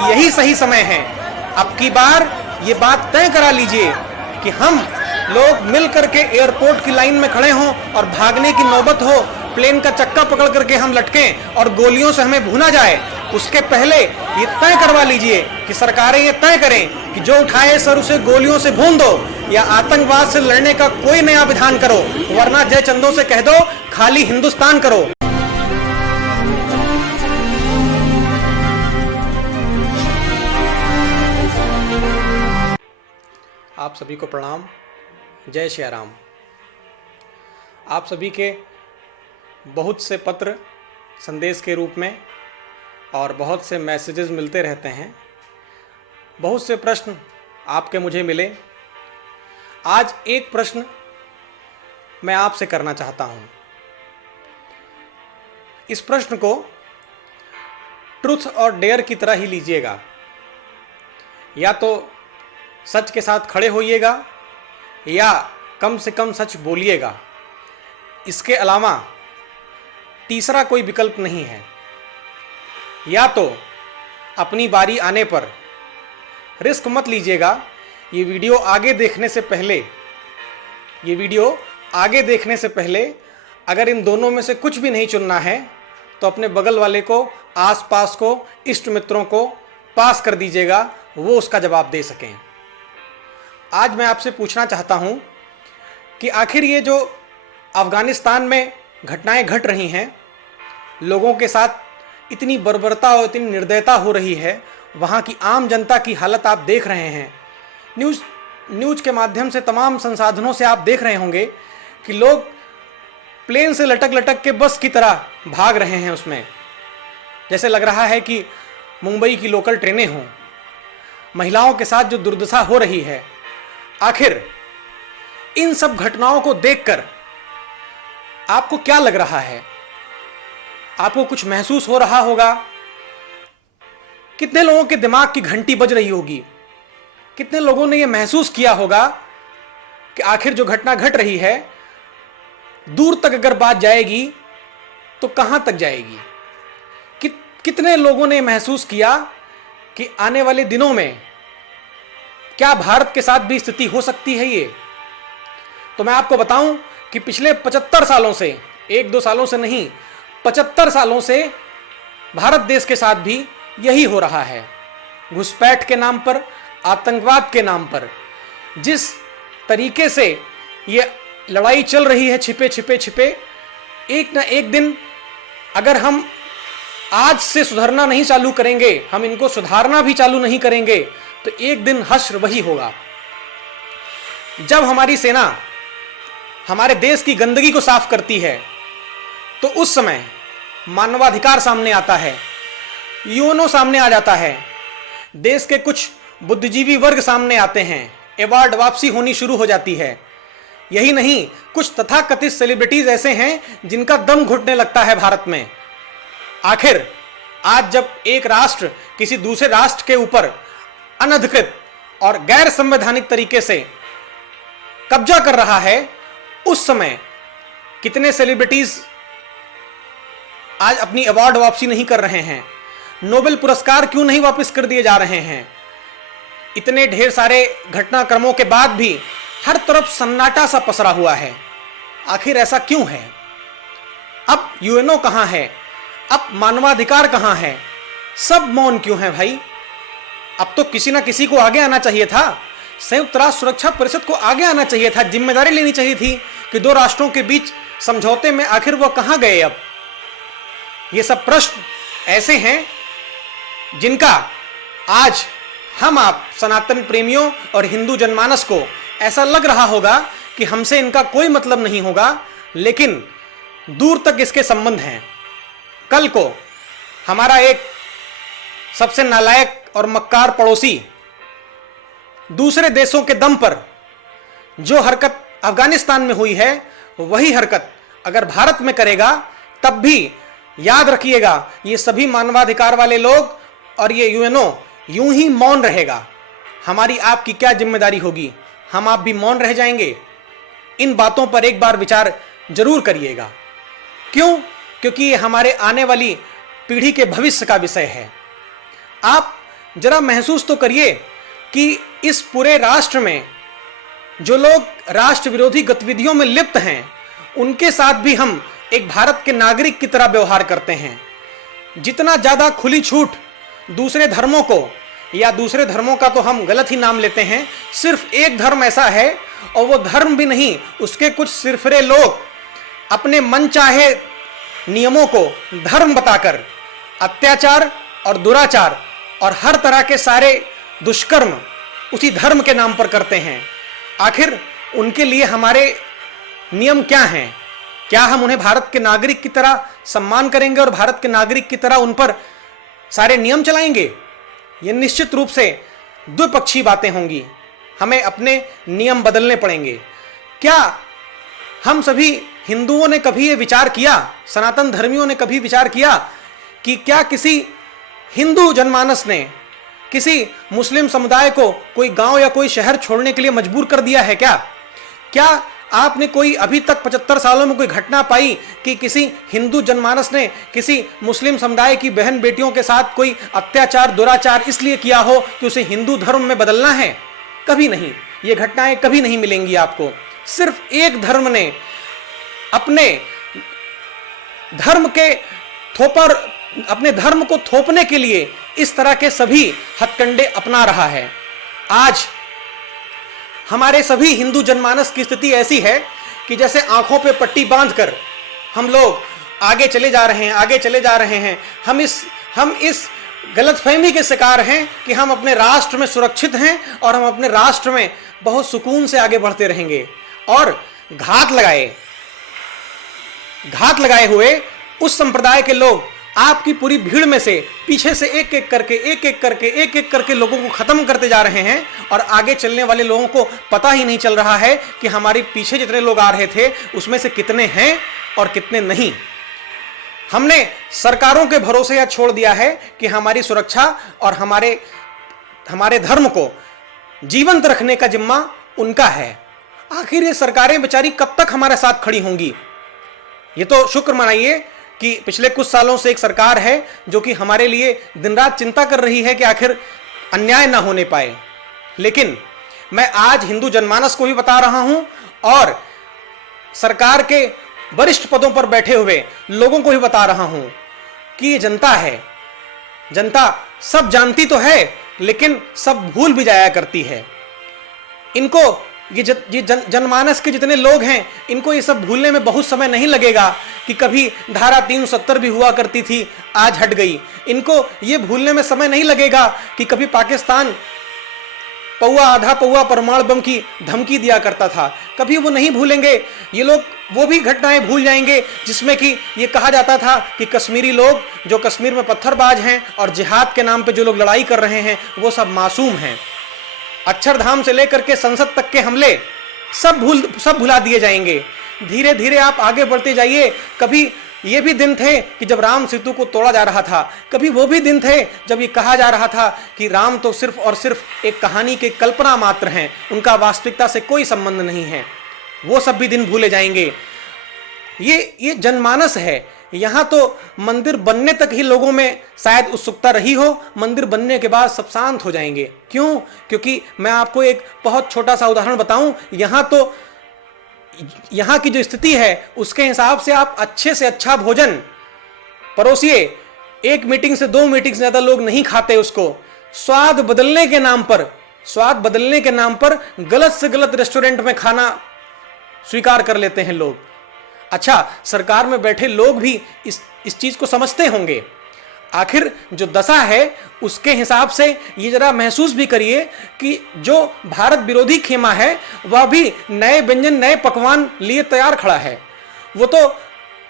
कि यही सही समय है। अब की बार ये बात तय करा लीजिए कि हम लोग मिल करके एयरपोर्ट की लाइन में खड़े हों और भागने की नौबत हो, प्लेन का चक्का पकड़ करके हम लटकें और गोलियों से हमें भूना जाए। उसके पहले ये तय करवा लीजिए कि सरकारें ये तय करें कि जो उठाए सर उसे गोलियों से भून दो, या आतंकवाद से लड़ने का कोई नया विधान करो, वरना जय चंदों से कह दो खाली हिंदुस्तान करो। आप सभी को प्रणाम, जय श्री राम। आप सभी के बहुत से पत्र संदेश के रूप में और बहुत से मैसेजेस मिलते रहते हैं, बहुत से प्रश्न आपके मुझे मिले। आज एक प्रश्न मैं आपसे करना चाहता हूं। इस प्रश्न को ट्रुथ और डेयर की तरह ही लीजिएगा, या तो सच के साथ खड़े होइएगा या कम से कम सच बोलिएगा। इसके अलावा तीसरा कोई विकल्प नहीं है। या तो अपनी बारी आने पर रिस्क मत लीजिएगा। ये वीडियो आगे देखने से पहले अगर इन दोनों में से कुछ भी नहीं चुनना है तो अपने बगल वाले को, आसपास को, इष्ट मित्रों को पास कर दीजिएगा, वो उसका जवाब दे सकें। आज मैं आपसे पूछना चाहता हूं कि आखिर ये जो अफगानिस्तान में घटनाएं घट रही हैं, लोगों के साथ इतनी बर्बरता और इतनी निर्दयता हो रही है, वहाँ की आम जनता की हालत आप देख रहे हैं। न्यूज़ के माध्यम से, तमाम संसाधनों से आप देख रहे होंगे कि लोग प्लेन से लटक लटक के बस की तरह भाग रहे हैं। उसमें जैसे लग रहा है कि मुंबई की लोकल ट्रेनें हों। महिलाओं के साथ जो दुर्दशा हो रही है, आखिर इन सब घटनाओं को देखकर आपको क्या लग रहा है? आपको कुछ महसूस हो रहा होगा? कितने लोगों के दिमाग की घंटी बज रही होगी? कितने लोगों ने यह महसूस किया होगा कि आखिर जो घटना घट रही है, दूर तक अगर बात जाएगी तो कहां तक जाएगी? कितने लोगों ने महसूस किया कि आने वाले दिनों में क्या भारत के साथ भी स्थिति हो सकती है ये? तो मैं आपको बताऊं कि पिछले 75 सालों से, 1-2 सालों से नहीं, 75 सालों से भारत देश के साथ भी यही हो रहा है। घुसपैठ के नाम पर, आतंकवाद के नाम पर जिस तरीके से ये लड़ाई चल रही है, छिपे, एक ना एक दिन अगर हम आज से सुधरना नहीं चालू करेंगे, हम इनको सुधारना भी चालू नहीं करेंगे, तो एक दिन हश्र वही होगा। जब हमारी सेना हमारे देश की गंदगी को साफ करती है तो उस समय मानवाधिकार सामने आता है, यूएनओ सामने आ जाता है, देश के कुछ बुद्धिजीवी वर्ग सामने आते हैं, अवार्ड वापसी होनी शुरू हो जाती है। यही नहीं, कुछ तथाकथित सेलिब्रिटीज ऐसे हैं जिनका दम घुटने लगता है भारत में। आखिर आज जब एक राष्ट्र किसी दूसरे राष्ट्र के ऊपर अनधिकृत और गैर संवैधानिक तरीके से कब्जा कर रहा है, उस समय कितने सेलिब्रिटीज आज अपनी अवार्ड वापसी नहीं कर रहे हैं? नोबेल पुरस्कार क्यों नहीं वापस कर दिए जा रहे हैं? इतने ढेर सारे घटनाक्रमों के बाद भी हर तरफ सन्नाटा सा पसरा हुआ है। आखिर ऐसा क्यों है? अब यूएनओ कहां है? अब मानवाधिकार कहां है? सब मौन क्यों है भाई? अब तो किसी ना किसी को आगे आना चाहिए था। संयुक्त राष्ट्र सुरक्षा परिषद को आगे आना चाहिए था, जिम्मेदारी लेनी चाहिए थी कि 2 राष्ट्रों के बीच समझौते में आखिर वो कहां गए? अब ये सब प्रश्न ऐसे हैं जिनका आज हम आप सनातन प्रेमियों और हिंदू जनमानस को ऐसा लग रहा होगा कि हमसे इनका कोई मतलब नहीं होगा, लेकिन दूर तक इसके संबंध हैं। कल को हमारा एक सबसे नालायक और मक्कार पड़ोसी दूसरे देशों के दम पर जो हरकत अफगानिस्तान में हुई है, वही हरकत अगर भारत में करेगा, तब भी याद रखिएगा, ये सभी मानवाधिकार वाले लोग और ये यूएनओ यूं ही मौन रहेगा। हमारी आपकी क्या जिम्मेदारी होगी? हम आप भी मौन रह जाएंगे? इन बातों पर एक बार विचार जरूर करिएगा। क्यों? क्योंकि ये हमारे आने वाली पीढ़ी के भविष्य का विषय है। आप जरा महसूस तो करिए कि इस पूरे राष्ट्र में जो लोग राष्ट्र विरोधी गतिविधियों में लिप्त हैं, उनके साथ भी हम एक भारत के नागरिक की तरह व्यवहार करते हैं। जितना ज्यादा खुली छूट दूसरे धर्मों को, या दूसरे धर्मों का तो हम गलत ही नाम लेते हैं, सिर्फ एक धर्म ऐसा है, और वो धर्म भी नहीं, उसके कुछ सिरफिरे लोग अपने मन चाहे नियमों को धर्म बताकर अत्याचार और दुराचार और हर तरह के सारे दुष्कर्म उसी धर्म के नाम पर करते हैं। आखिर उनके लिए हमारे नियम क्या हैं? क्या हम उन्हें भारत के नागरिक की तरह सम्मान करेंगे और भारत के नागरिक की तरह उन पर सारे नियम चलाएंगे? ये निश्चित रूप से द्विपक्षीय बातें होंगी। हमें अपने नियम बदलने पड़ेंगे। क्या हम सभी हिंदुओं ने कभी ये विचार किया, सनातन धर्मियों ने कभी विचार किया कि क्या किसी हिंदू जनमानस ने किसी मुस्लिम समुदाय को कोई गांव या कोई शहर छोड़ने के लिए मजबूर कर दिया है? क्या आपने कोई अभी तक 75 सालों में कोई घटना पाई कि किसी हिंदू जनमानस ने किसी मुस्लिम समुदाय की बहन बेटियों के साथ कोई अत्याचार दुराचार इसलिए किया हो कि उसे हिंदू धर्म में बदलना है? कभी नहीं। ये घटनाएं कभी नहीं मिलेंगी आपको। सिर्फ एक धर्म ने अपने धर्म को थोपने के लिए इस तरह के सभी हथकंडे अपना रहा है। आज हमारे सभी हिंदू जनमानस की स्थिति ऐसी है कि जैसे आंखों पे पट्टी बांधकर हम लोग आगे चले जा रहे हैं। हम इस गलतफहमी के शिकार हैं कि हम अपने राष्ट्र में सुरक्षित हैं और हम अपने राष्ट्र में बहुत सुकून से आगे बढ़ते रहेंगे। और घात लगाए हुए उस संप्रदाय के लोग आपकी पूरी भीड़ में से पीछे से एक एक करके लोगों को खत्म करते जा रहे हैं, और आगे चलने वाले लोगों को पता ही नहीं चल रहा है कि हमारे पीछे जितने लोग आ रहे थे उसमें से कितने हैं और कितने नहीं। हमने सरकारों के भरोसे यह छोड़ दिया है कि हमारी सुरक्षा और हमारे धर्म को जीवंत रखने का जिम्मा उनका है। आखिर ये सरकारें बेचारी कब तक हमारे साथ खड़ी होंगी? ये तो शुक्र मनाइए कि पिछले कुछ सालों से एक सरकार है जो कि हमारे लिए दिन रात चिंता कर रही है कि आखिर अन्याय ना होने पाए। लेकिन मैं आज हिंदू जनमानस को भी बता रहा हूं और सरकार के वरिष्ठ पदों पर बैठे हुए लोगों को भी बता रहा हूं कि ये जनता है। जनता सब जानती तो है, लेकिन सब भूल भी जाया करती है। इनको ये जनमानस के जितने लोग हैं, इनको ये सब भूलने में बहुत समय नहीं लगेगा कि कभी धारा 370 भी हुआ करती थी, आज हट गई। इनको ये भूलने में समय नहीं लगेगा कि कभी पाकिस्तान पौआ आधा पौआ परमाणु बम की धमकी दिया करता था। कभी वो नहीं भूलेंगे ये लोग। वो भी घटनाएं भूल जाएंगे जिसमें कि ये कहा जाता था कि कश्मीरी लोग जो कश्मीर में पत्थरबाज हैं और जिहाद के नाम पे जो लोग लड़ाई कर रहे हैं वो सब मासूम हैं। अक्षरधाम से लेकर के संसद तक के हमले सब भुला दिए जाएंगे। धीरे धीरे आप आगे बढ़ते जाइए। कभी ये भी दिन थे कि जब राम सेतु को तोड़ा जा रहा था, कभी वो भी दिन थे जब ये कहा जा रहा था कि राम तो सिर्फ और सिर्फ एक कहानी के कल्पना मात्र हैं, उनका वास्तविकता से कोई संबंध नहीं है। वो सब भी दिन भूले जाएंगे। ये जनमानस है। यहाँ तो मंदिर बनने तक ही लोगों में शायद उत्सुकता रही हो, मंदिर बनने के बाद सब शांत हो जाएंगे। क्यों? क्योंकि मैं आपको एक बहुत छोटा सा उदाहरण बताऊं। यहाँ की जो स्थिति है उसके हिसाब से आप अच्छे से अच्छा भोजन परोसिए, एक मीटिंग से 2 मीटिंग से ज्यादा लोग नहीं खाते उसको। स्वाद बदलने के नाम पर गलत से गलत रेस्टोरेंट में खाना स्वीकार कर लेते हैं लोग। अच्छा, सरकार में बैठे लोग भी इस चीज को समझते होंगे। आखिर जो दशा है उसके हिसाब से ये जरा महसूस भी करिए कि जो भारत विरोधी खेमा है वह भी नए व्यंजन नए पकवान लिए तैयार खड़ा है। वो तो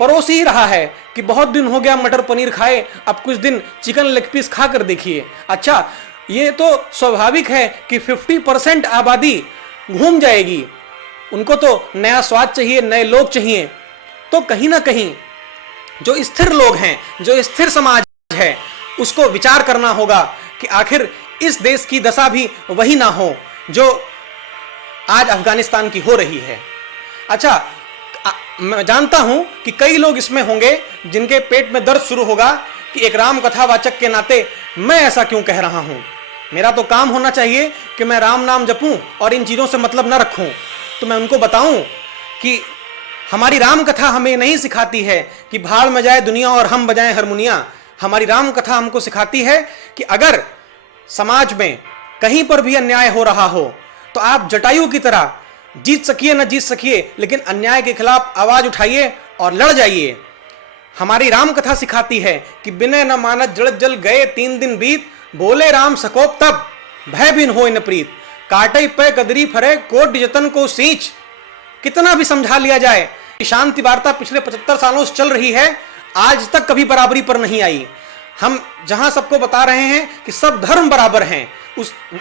परोस ही रहा है कि बहुत दिन हो गया मटर पनीर खाए, अब कुछ दिन चिकन लेग पीस खा कर देखिए। अच्छा, ये तो स्वाभाविक है कि 50% आबादी घूम जाएगी। उनको तो नया स्वाद चाहिए, नए लोग चाहिए। तो कहीं ना कहीं जो स्थिर लोग हैं, जो स्थिर समाज है, उसको विचार करना होगा कि आखिर इस देश की दशा भी वही ना हो जो आज अफगानिस्तान की हो रही है। अच्छा, मैं जानता हूं कि कई लोग इसमें होंगे जिनके पेट में दर्द शुरू होगा कि एक राम कथावाचक के नाते मैं ऐसा क्यों कह रहा हूं। मेरा तो काम होना चाहिए कि मैं राम नाम जपूं और इन चीजों से मतलब न रखूं। तो मैं उनको बताऊं कि हमारी राम कथा हमें नहीं सिखाती है कि भाड़ में जाए दुनिया और हम बजाएं हारमोनिया। हमारी राम कथा हमको सिखाती है कि अगर समाज में कहीं पर भी अन्याय हो रहा हो तो आप जटायु की तरह जीत सकिए न जीत सकिए, लेकिन अन्याय के खिलाफ आवाज उठाइए और लड़ जाइए। हमारी राम कथा सिखाती है कि बिने न मानत जड़त जल गए 3 दिन बीत, बोले राम सकोप तब भय बिन होय न प्रीत, काटे पे कदरी फरे कोट जतन को सींच। कितना भी समझा लिया जाए, शांति वार्ता पिछले 75 सालों से चल रही है, आज तक कभी बराबरी पर नहीं आई। हम जहां सबको बता रहे हैं कि सब धर्म बराबर हैं,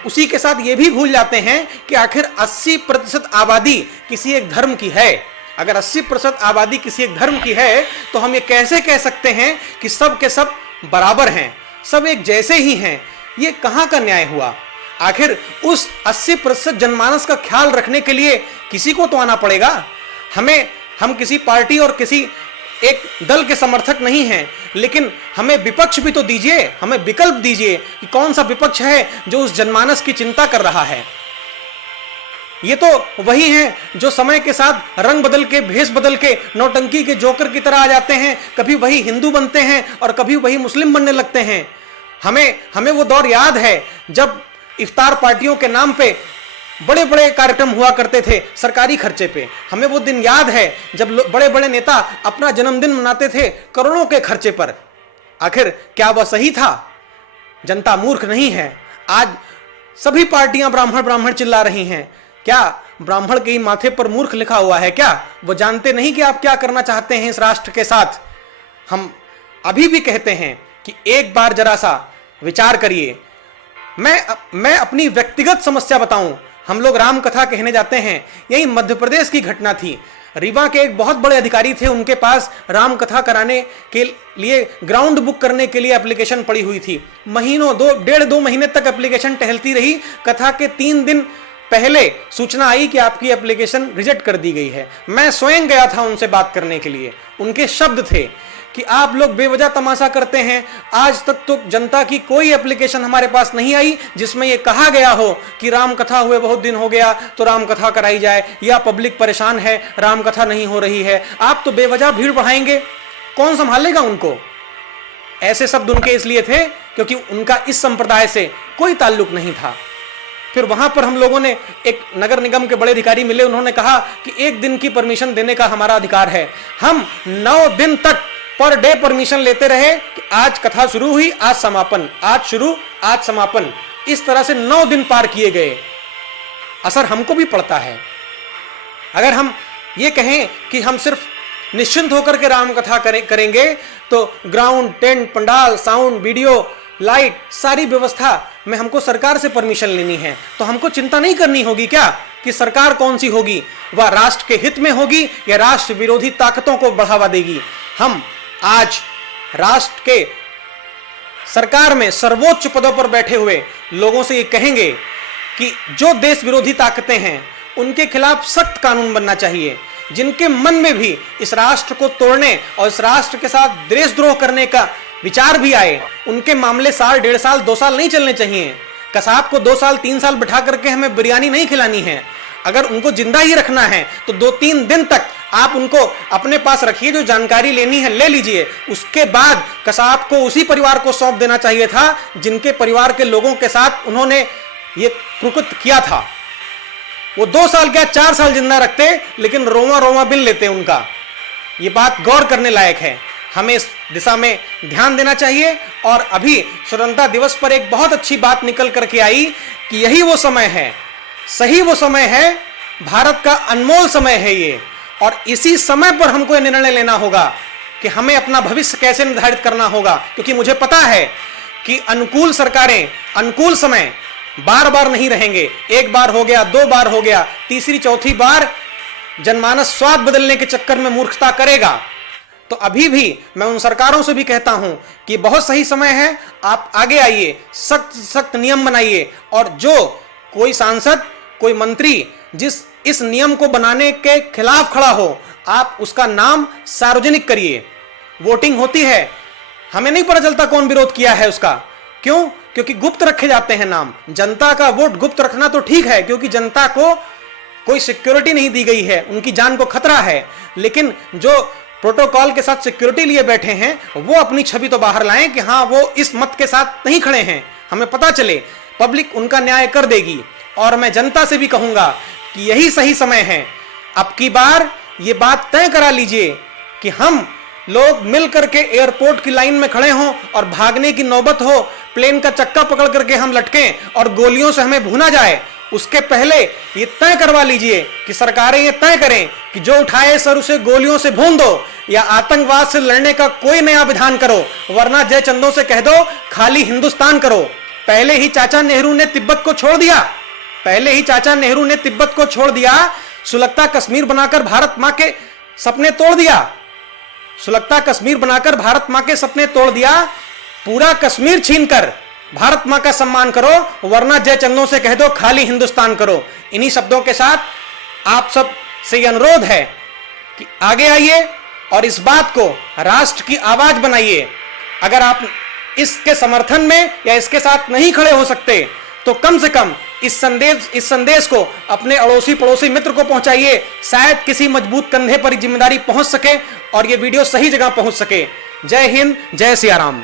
उसी के साथ ये भी भूल जाते हैं कि आखिर 80% आबादी किसी एक धर्म की है। अगर 80% आबादी किसी एक धर्म की है तो हम ये कैसे कह सकते हैं कि सब के सब बराबर हैं, सब एक जैसे ही हैं। ये कहां का न्याय हुआ। आखिर उस 80% जनमानस का ख्याल रखने के लिए किसी को तो आना पड़ेगा। हम किसी पार्टी और किसी एक दल के समर्थक नहीं हैं, लेकिन हमें विपक्ष भी तो दीजिए, हमें विकल्प दीजिए कि कौन सा विपक्ष है जो उस जनमानस की चिंता कर रहा है। ये तो वही हैं जो समय के साथ रंग बदल के, भेष बदल के, नौटंकी के जोकर की तरह आ जाते हैं। कभी वही हिंदू बनते हैं और कभी वही मुस्लिम बनने लगते हैं। हमें वो दौर याद है जब इफ्तार पार्टियों के नाम पे बड़े बड़े कार्यक्रम हुआ करते थे सरकारी खर्चे पे। हमें वो दिन याद है जब बड़े बड़े नेता अपना जन्मदिन मनाते थे करोड़ों के खर्चे पर। आखिर क्या वह सही था? जनता मूर्ख नहीं है। आज सभी पार्टियां ब्राह्मण ब्राह्मण चिल्ला रही हैं। क्या ब्राह्मण के ही माथे पर मूर्ख लिखा हुआ है क्या? वो जानते नहीं कि आप क्या करना चाहते हैं इस राष्ट्र के साथ। हम अभी भी कहते हैं कि एक बार जरा सा विचार करिए। मैं अपनी व्यक्तिगत समस्या बताऊं। हम लोग राम कथा कहने जाते हैं, यही मध्य प्रदेश की घटना थी। रीवा के एक बहुत बड़े अधिकारी थे, उनके पास राम कथा कराने के लिए ग्राउंड बुक करने के लिए एप्लीकेशन पड़ी हुई थी। महीनों 2 महीने तक एप्लीकेशन टहलती रही। कथा के 3 दिन पहले सूचना आई कि आपकी एप्लीकेशन रिजेक्ट कर दी गई है। मैं स्वयं गया था उनसे बात करने के लिए। उनके शब्द थे कि आप लोग बेवजह तमाशा करते हैं। आज तक तो जनता की कोई एप्लीकेशन हमारे पास नहीं आई जिसमें यह कहा गया हो कि राम कथा हुए बहुत दिन हो गया तो राम कथा कराई जाए, या पब्लिक परेशान है, राम कथा नहीं हो रही है। आप तो बेवजह भीड़ बढ़ाएंगे, कौन संभालेगा उनको? ऐसे शब्द उनके इसलिए थे क्योंकि उनका इस संप्रदाय से कोई ताल्लुक नहीं था। फिर वहां पर हम लोगों ने एक नगर निगम के बड़े अधिकारी मिले, उन्होंने कहा कि 1 दिन की परमिशन देने का हमारा अधिकार है। हम 9 दिन तक पर डे परमिशन लेते रहे कि आज कथा शुरू हुई, आज समापन, आज शुरू, आज समापन। इस तरह से 9 दिन पार किए गए। असर हमको भी पड़ता है। अगर हम ये कहें कि हम सिर्फ निश्चिंत होकर के राम कथा करेंगे तो ground, tent, pandal, sound, video, light, सारी व्यवस्था में हमको सरकार से परमिशन लेनी है, तो हमको चिंता नहीं करनी होगी क्या कि सरकार कौन सी होगी, वह राष्ट्र के हित में होगी या राष्ट्र विरोधी ताकतों को बढ़ावा देगी। हम आज राष्ट्र के सरकार में सर्वोच्च पदों पर बैठे हुए लोगों से ये कहेंगे कि जो देश विरोधी ताकतें हैं उनके खिलाफ सख्त कानून बनना चाहिए। जिनके मन में भी इस राष्ट्र को तोड़ने और इस राष्ट्र के साथ देशद्रोह करने का विचार भी आए, उनके मामले साल, 1.5 साल, 2 साल नहीं चलने चाहिए। कसाब को 2 साल, 3 साल बिठा करके हमें बिरयानी नहीं खिलानी है। अगर उनको जिंदा ही रखना है तो 2-3 दिन तक आप उनको अपने पास रखिए, जो जानकारी लेनी है ले लीजिए। उसके बाद कसाब को उसी परिवार को सौंप देना चाहिए था जिनके परिवार के लोगों के साथ उन्होंने ये कुकृत्य किया था। वो 2 साल क्या 4 साल जिंदा रखते, लेकिन रोमा रोमा बिन लेते उनका। ये बात गौर करने लायक है। हमें इस दिशा में ध्यान देना चाहिए। और अभी स्वतंत्रता दिवस पर एक बहुत अच्छी बात निकल करके आई कि यही वो समय है, सही वो समय है, भारत का अनमोल समय है ये। और इसी समय पर हमको यह निर्णय लेना होगा कि हमें अपना भविष्य कैसे निर्धारित करना होगा, क्योंकि मुझे पता है कि अनुकूल सरकारें, अनुकूल समय बार बार नहीं रहेंगे। 1 बार हो गया, 2 बार हो गया, तीसरी चौथी बार जनमानस स्वाद बदलने के चक्कर में मूर्खता करेगा। तो अभी भी मैं उन सरकारों से भी कहता हूं कि बहुत सही समय है, आप आगे आइए, सख्त सख्त नियम बनाइए। और जो कोई सांसद, कोई मंत्री जिस इस नियम को बनाने के खिलाफ खड़ा हो, आप उसका नाम सार्वजनिक करिए। वोटिंग होती है, हमें नहीं पता चलता कौन विरोध किया है उसका। क्यों? क्योंकि गुप्त रखे जाते हैं नाम। जनता का वोट गुप्त रखना तो ठीक है, क्योंकि जनता को कोई सिक्योरिटी नहीं दी गई है, उनकी जान को खतरा है। लेकिन जो प्रोटोकॉल के साथ सिक्योरिटी लिए बैठे हैं वो अपनी छवि तो बाहर लाएं कि हाँ वो इस मत के साथ नहीं खड़े हैं, हमें पता चले, पब्लिक उनका न्याय कर देगी। और मैं जनता से भी कहूंगा कि यही सही समय है, अब की बार ये बात तय करा लीजिए कि हम लोग मिल करके एयरपोर्ट की लाइन में खड़े हों और भागने की नौबत हो, प्लेन का चक्का पकड़ करके हम लटकें और गोलियों से हमें भूना जाए। उसके पहले ये तय करवा लीजिए कि सरकारें ये तय करें कि जो उठाए सर उसे गोलियों से भून दो, या आतंकवाद से लड़ने का कोई नया विधान करो, वरना जय चंदों से कह दो खाली हिंदुस्तान करो। पहले ही चाचा नेहरू ने तिब्बत को छोड़ दिया, पहले ही चाचा नेहरू ने तिब्बत को छोड़ दिया, सुलगता कश्मीर बनाकर भारत मां के सपने तोड़ दिया, सुलगता कश्मीर बनाकर भारत मां के सपने तोड़ दिया। पूरा कश्मीर छीनकर भारत मां का सम्मान करो, वरना जय चंदों से कह दो खाली हिंदुस्तान करो। इन्हीं शब्दों के साथ आप सब से यह अनुरोध है कि आगे आइए और इस बात को राष्ट्र की आवाज बनाइए। अगर आप इसके समर्थन में या इसके साथ नहीं खड़े हो सकते तो कम से कम इस संदेश को अपने अड़ोसी पड़ोसी मित्र को पहुंचाइए, शायद किसी मजबूत कंधे पर जिम्मेदारी पहुंच सके और यह वीडियो सही जगह पहुंच सके। जय हिंद, जय सिया राम।